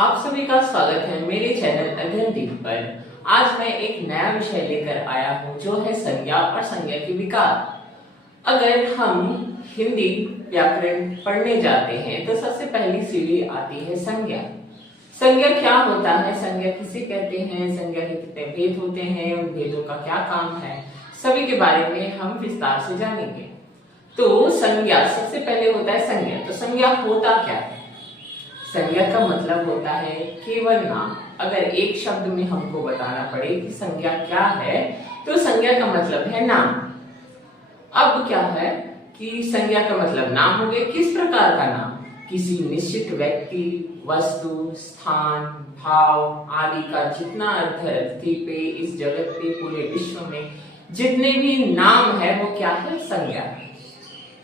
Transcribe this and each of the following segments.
आप सभी का स्वागत है मेरे चैनल अध्ययन दीप पर। आज मैं एक नया विषय लेकर आया हूँ जो है संज्ञा और संज्ञा के विकार। अगर हम हिंदी व्याकरण पढ़ने जाते हैं तो सबसे पहली सीढ़ी आती है संज्ञा। संज्ञा क्या होता है, संज्ञा किसे कहते हैं, संज्ञा के कितने भेद होते हैं, उन भेदों का क्या काम है, सभी के बारे में हम विस्तार से जानेंगे। तो संज्ञा सबसे पहले होता है संज्ञा। तो संज्ञा होता क्या है? संज्ञा का मतलब होता है केवल नाम। अगर एक शब्द में हमको बताना पड़े कि संज्ञा क्या है तो संज्ञा का मतलब है नाम। अब क्या है कि संज्ञा का मतलब नाम हो गया। किस प्रकार का नाम? किसी निश्चित व्यक्ति, वस्तु, स्थान, भाव आदि का जितना अर्थ है धरती पे, इस जगत पे, पूरे विश्व में जितने भी नाम है वो क्या है? संज्ञा है।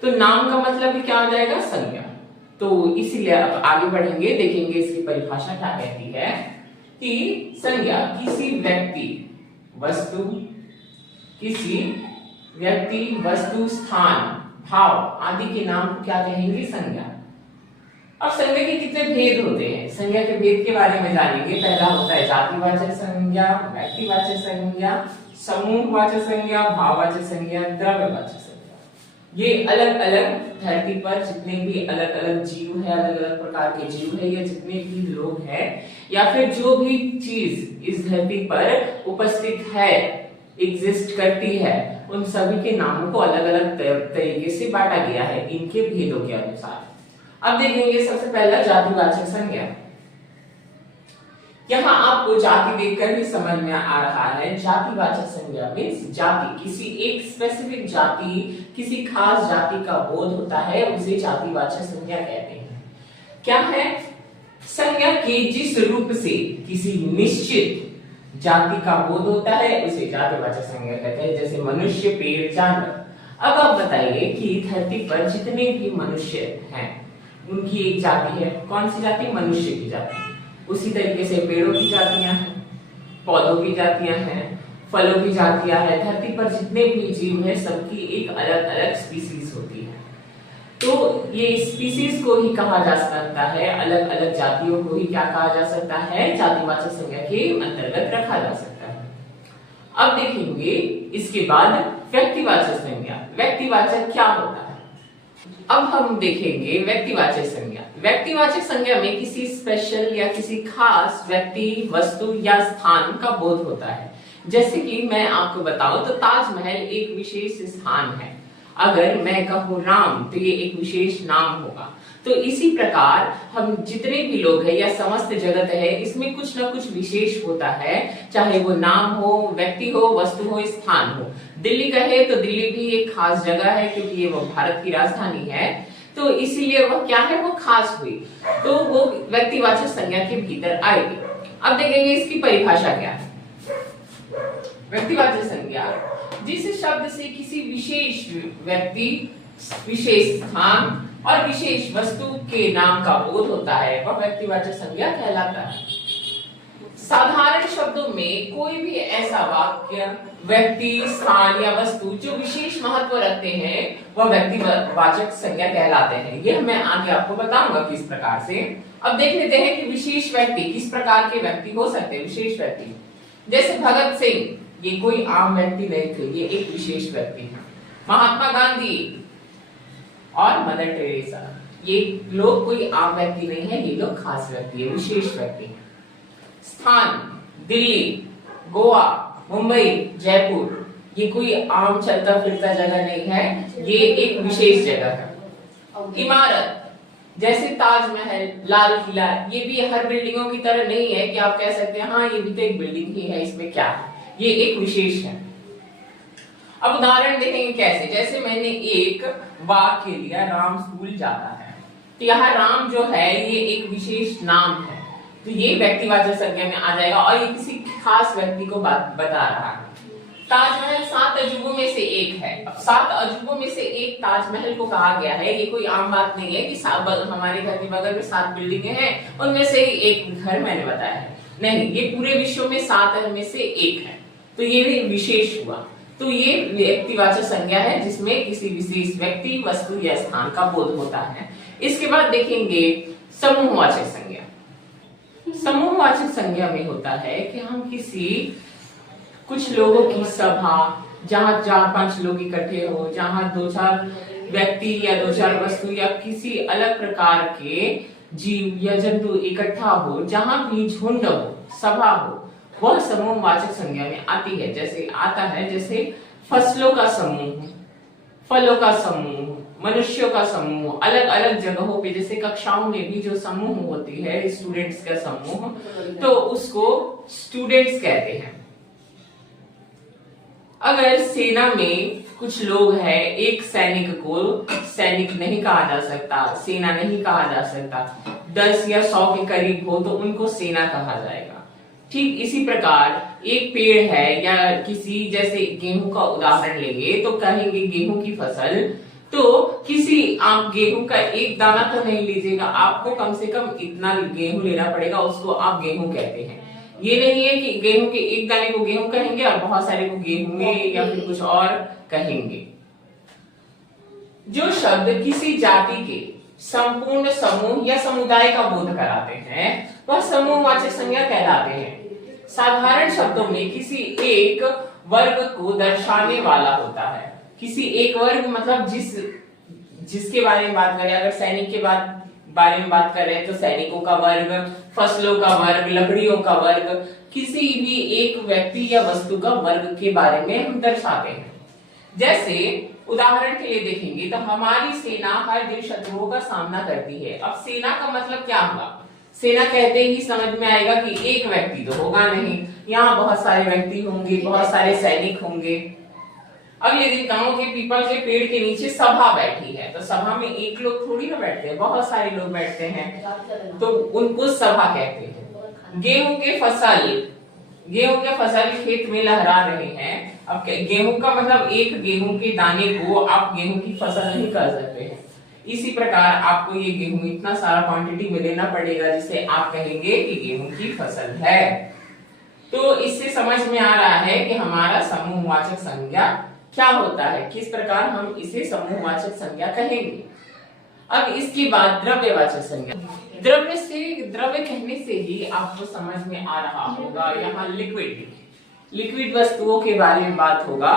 तो नाम का मतलब भी क्या हो जाएगा? संज्ञा। तो इसीलिए अब आगे बढ़ेंगे, देखेंगे इसकी परिभाषा क्या कहती है कि संज्ञा किसी व्यक्ति, वस्तु, स्थान, भाव आदि के नाम को क्या कहेंगे? संज्ञा। अब संज्ञा के कितने भेद होते हैं? संज्ञा के भेद के बारे में जानेंगे। पहला होता है जातिवाचक संज्ञा, व्यक्तिवाचक संज्ञा, समूहवाचक संज्ञा, भाववाचक संज्ञा, द्रव्यवाचक संज्ञा। ये अलग अलग धरती पर जितने भी अलग अलग जीव है, अलग अलग प्रकार के जीव है, या जितने भी लोग हैं, या फिर जो भी चीज इस धरती पर उपस्थित है, एग्जिस्ट करती है, उन सभी के नामों को अलग अलग तरीके से बांटा गया है इनके भेदों के अनुसार। अब देखेंगे सबसे पहला जातिवाचक संज्ञा। यहाँ आपको जाति देखकर भी समझ में आ रहा है। जातिवाचक संज्ञा मीन्स जाति, किसी एक स्पेसिफिक जाति, किसी खास जाति का बोध होता है, उसे जातिवाचक संज्ञा कहते हैं। क्या है? संज्ञा के जिस रूप से किसी निश्चित जाति का बोध होता है उसे जातिवाचक संज्ञा कहते हैं। जैसे मनुष्य, पेड़, जानवर। अब आप बताइए कि धरती पर जितने भी मनुष्य हैं उनकी एक जाति है। कौन सी जाति? मनुष्य की जाति। उसी तरीके से पेड़ों की जातियां हैं, पौधों की जातियां हैं, फलों की जातियां हैं। धरती पर जितने भी जीव हैं सबकी एक अलग अलग स्पीसीज होती है। तो ये स्पीसीज को ही कहा जा सकता है, अलग अलग जातियों को ही क्या कहा जा सकता है? जातिवाचक संज्ञा के अंतर्गत रखा जा सकता है। अब देखेंगे इसके बाद व्यक्तिवाचक संज्ञा। व्यक्तिवाचक क्या होता है? अब हम देखेंगे व्यक्तिवाचक संज्ञा। व्यक्तिवाचक संज्ञा में किसी स्पेशल या किसी खास व्यक्ति, वस्तु या स्थान का बोध होता है। जैसे कि मैं आपको बताऊं तो ताजमहल एक विशेष स्थान है। अगर मैं कहूँ राम तो ये एक विशेष नाम होगा। तो इसी प्रकार हम जितने भी लोग हैं या समस्त जगत है, इसमें कुछ ना कुछ विशेष होता है, चाहे वो नाम हो, व्यक्ति हो, वस्तु हो, स्थान हो। दिल्ली कहे तो दिल्ली भी एक खास जगह है क्योंकि ये वो भारत की राजधानी है, तो इसीलिए वह क्या है? वो खास हुई, तो वो व्यक्तिवाचक संज्ञा के भीतर आएगी। अब देखेंगे इसकी परिभाषा क्या है। व्यक्तिवाचक संज्ञा जिस शब्द से किसी विशेष व्यक्ति, विशेष स्थान और विशेष वस्तु के नाम का बोध होता है वह व्यक्तिवाचक संज्ञा कहलाता है। साधारण शब्दों में कोई भी ऐसा वाक्य, व्यक्ति, स्थान या वस्तु जो विशेष महत्व रखते हैं वह व्यक्तिवाचक संज्ञा कहलाते हैं। यह मैं आगे आपको बताऊंगा किस प्रकार से। अब देख लेते हैं कि विशेष व्यक्ति किस प्रकार के व्यक्ति हो सकते हैं। विशेष व्यक्ति जैसे भगत सिंह, ये कोई आम व्यक्ति नहीं थे, ये एक विशेष व्यक्ति है। महात्मा गांधी और मदर टेरेसा, ये लोग कोई आम व्यक्ति नहीं है, ये लोग खास व्यक्ति है, विशेष व्यक्ति है। स्थान दिल्ली, गोवा, मुंबई, जयपुर, ये कोई आम चलता फिरता जगह नहीं है, ये एक विशेष जगह है। इमारत जैसे ताजमहल, लाल किला, ये भी हर बिल्डिंगों की तरह नहीं है कि आप कह सकते हैं हाँ ये भी तो एक बिल्डिंग ही है, इसमें क्या है, ये एक विशेष है। अब उदाहरण देखेंगे कैसे। जैसे मैंने एक वाक्य लिया, राम स्कूल जाता है, तो यहाँ राम जो है ये एक विशेष नाम है, तो ये व्यक्तिवाचक संज्ञा में आ जाएगा और ये किसी खास व्यक्ति को बता रहा है। ताजमहल 7 अजूबों में से एक है। अब 7 अजूबों में से एक ताजमहल को कहा गया है, ये कोई आम बात नहीं है कि हमारे घर के बगल में 7 बिल्डिंगें हैं उनमें से एक घर मैंने बताया है, नहीं, ये पूरे विश्व में 7 में से एक है, तो ये भी विशेष हुआ। तो ये व्यक्तिवाचक संज्ञा है जिसमें किसी विशेष व्यक्ति, वस्तु या स्थान का बोध होता है। इसके बाद देखेंगे समूहवाचक संज्ञा। समूहवाचक संज्ञा में होता है कि हम किसी कुछ लोगों की सभा, जहाँ 4-5 लोग इकट्ठे हो, जहाँ 2-4 व्यक्ति या 2-4 वस्तु या किसी अलग प्रकार के जीव या जंतु इकट्ठा हो, जहाँ भी झुंड हो, सभा हो, वह समूहवाचक संज्ञा में आती है। जैसे आता है, जैसे फसलों का समूह, फलों का समूह, मनुष्यों का समूह, अलग अलग जगहों पे, जैसे कक्षाओं में भी जो समूह होती है, स्टूडेंट्स का समूह, तो उसको स्टूडेंट्स कहते हैं। अगर सेना में कुछ लोग हैं, एक सैनिक को सैनिक नहीं कहा जा सकता, सेना नहीं कहा जा सकता, 10 या 100 के करीब हो तो उनको सेना कहा जाएगा। ठीक इसी प्रकार एक पेड़ है या किसी, जैसे गेहूं का उदाहरण लेंगे तो कहेंगे गेहूं की फसल, तो किसी आप गेहूं का एक दाना तो नहीं लीजिएगा, आपको कम से कम इतना गेहूं लेना पड़ेगा, उसको आप गेहूं कहते हैं। ये नहीं है कि गेहूं के एक दाने को गेहूं कहेंगे और बहुत सारे को गेहूं या फिर कुछ और कहेंगे। जो शब्द किसी जाति के संपूर्ण समूह या समुदाय का बोध कराते हैं वह समूहवाचक संज्ञा कहलाते हैं। साधारण शब्दों में किसी एक वर्ग को दर्शाने वाला होता है। किसी एक वर्ग मतलब जिसके बारे में बात करें, अगर सैनिक के बारे में बात करें तो सैनिकों का वर्ग, फसलों का वर्ग, लकड़ियों का वर्ग, किसी भी एक व्यक्ति या वस्तु का वर्ग के बारे में हम दर्शाते हैं। जैसे उदाहरण के लिए देखेंगे तो हमारी सेना हर दिन शत्रुओं का सामना करती है। अब सेना का मतलब क्या हुआ? सेना कहते ही समझ में आएगा कि एक व्यक्ति तो होगा नहीं, यहाँ बहुत सारे व्यक्ति होंगे, बहुत सारे सैनिक होंगे। अगले दिन गांव के पीपल के पेड़ के नीचे सभा बैठी है, तो सभा में एक लोग थोड़ी ना बैठते हैं, बहुत सारे लोग बैठते हैं, तो उनको सभा कहते हैं। गेहूं के फसल खेत में लहरा रहे हैं। अब गेहूं का मतलब एक गेहूं के दाने को आप गेहूं की फसल नहीं कर सकते हैं। इसी प्रकार आपको ये गेहूं इतना सारा क्वांटिटी में लेना पड़ेगा जिसे आप कहेंगे कि गेहूं की फसल है। तो इससे समझ में आ रहा है कि हमारा समूहवाचक संज्ञा क्या होता है, किस प्रकार हम इसे समूहवाचक संज्ञा कहेंगे। अब इसके बाद द्रव्यवाचक संज्ञा। द्रव्य कहने से ही आपको समझ में आ रहा होगा, यहाँ लिक्विड वस्तुओं के बारे में बात होगा,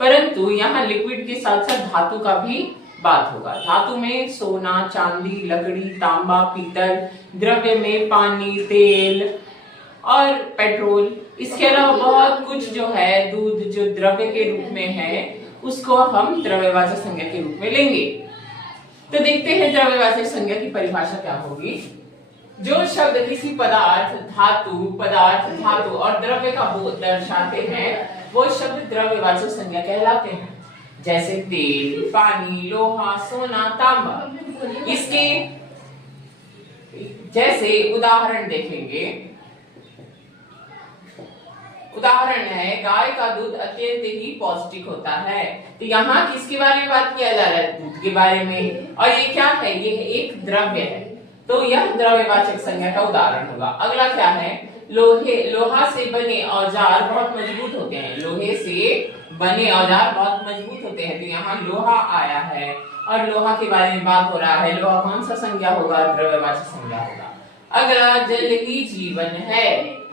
परंतु यहाँ लिक्विड के साथ साथ धातु का भी बात होगा। धातु में सोना, चांदी, लकड़ी, तांबा, पीतल, द्रव्य में पानी, तेल और पेट्रोल। इसके अलावा बहुत कुछ जो है, दूध जो द्रव्य के रूप में है, उसको हम द्रव्यवाचक संज्ञा के रूप में लेंगे। तो देखते हैं द्रव्यवाचक संज्ञा की परिभाषा क्या होगी। जो शब्द किसी पदार्थ, धातु और द्रव्य का बोध दर्शाते हैं वो शब्द द्रव्यवाचक संज्ञा कहलाते हैं। जैसे तेल, पानी, लोहा, सोना, तांबा। इसके जैसे उदाहरण देखेंगे, उदाहरण है गाय का दूध अत्यंत ही पौष्टिक होता है। तो यहाँ किसके बारे में बात किया जा रहा है? दूध के बारे में। और ये क्या है? ये एक द्रव्य है, तो यह द्रव्यवाचक संज्ञा का उदाहरण होगा। अगला क्या है? लोहा से बने औजार बहुत मजबूत होते हैं। लोहे से बने औजार बहुत मजबूत होते हैं, तो यहाँ लोहा आया है और लोहा के बारे में बात हो रहा है। लोहा कौन सा संज्ञा होगा? द्रव्यवाचक संज्ञा होगा। अगला जल ही जीवन है।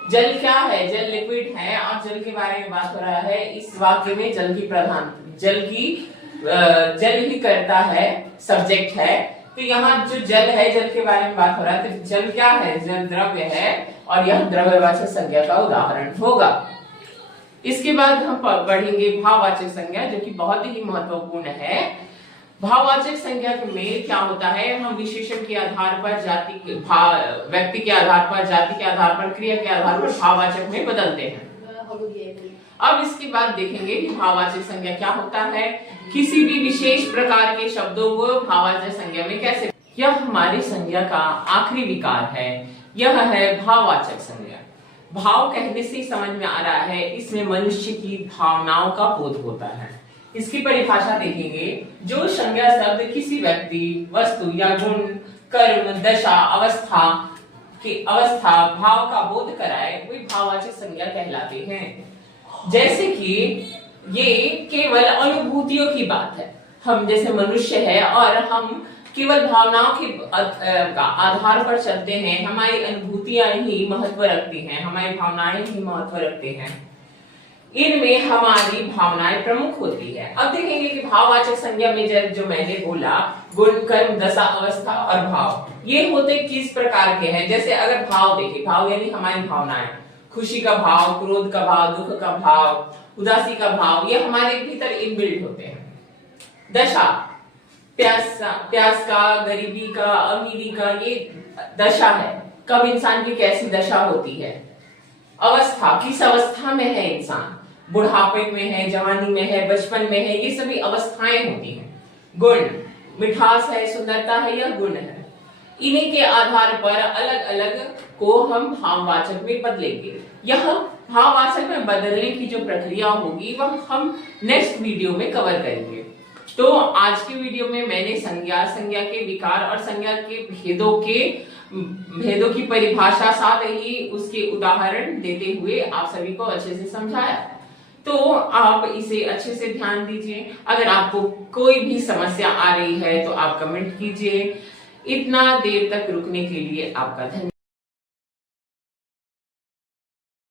जल क्या है? जल लिक्विड है और जल के बारे में बात हो रहा है। इस वाक्य में जल ही करता है, सब्जेक्ट है। तो यहाँ जो जल है, जल के बारे में बात हो रहा है, तो जल क्या है? जल द्रव्य है और यह द्रव्यवाचक संज्ञा का उदाहरण होगा। इसके बाद हम पढ़ेंगे भाववाचक संज्ञा, जो कि बहुत ही महत्वपूर्ण है। भाववाचक संज्ञा में क्या होता है? हम विशेषण के आधार पर, व्यक्ति के आधार पर, जाति के आधार पर, क्रिया के आधार पर भाववाचक में बदलते हैं। अब इसके बाद देखेंगे कि भाववाचक संज्ञा क्या होता है, किसी भी विशेष प्रकार के शब्दों को भाववाचक संज्ञा में कैसे। यह हमारी संज्ञा का आखिरी विकार है, यह है भाववाचक संज्ञा। भाव कहने से समझ में आ रहा है इसमें मनुष्य की भावनाओं का बोध होता है। इसकी परिभाषा देखेंगे, जो संज्ञा शब्द किसी व्यक्ति, वस्तु या गुण, कर्म, दशा, अवस्था, भाव का बोध कराए वे भाववाचक संज्ञा कहलाते हैं। जैसे कि ये केवल अनुभूतियों की बात है। हम जैसे मनुष्य है और हम केवल भावनाओं के आधार पर चलते हैं, हमारी अनुभूतियां ही महत्व रखती हैं, हमारी भावनाएं ही महत्व रखते हैं, इनमें हमारी भावनाएं प्रमुख होती है। अब देखेंगे कि भाववाचक संज्ञा में जो मैंने बोला, गुण, कर्म, दशा, अवस्था और भाव, ये होते किस प्रकार के हैं। जैसे अगर भाव देखें, भाव यानी हमारी भावनाएं, खुशी का भाव, क्रोध का भाव, दुख का भाव, उदासी का भाव, ये हमारे भीतर इनबिल्ट होते हैं। दशा, प्यास का, गरीबी का, अमीरी का, ये दशा है, कब इंसान की कैसी दशा होती है। अवस्था, किस अवस्था में है इंसान, बुढ़ापे में है, जवानी में है, बचपन में है, ये सभी अवस्थाएं होती हैं। गुण, मिठास है, सुंदरता है, यह गुण है। इन्हीं के आधार पर अलग अलग को हम भाववाचक में बदलेंगे। यह भाववाचक में बदलने की जो प्रक्रिया होगी वह हम नेक्स्ट वीडियो में कवर करेंगे। तो आज की वीडियो में मैंने संज्ञा, संज्ञा के विकार और संज्ञा के भेदों की परिभाषा, साथ ही उसके उदाहरण देते हुए आप सभी को अच्छे से समझाया। तो आप इसे अच्छे से ध्यान दीजिए। अगर आपको कोई भी समस्या आ रही है तो आप कमेंट कीजिए। इतना देर तक रुकने के लिए आपका धन्यवाद।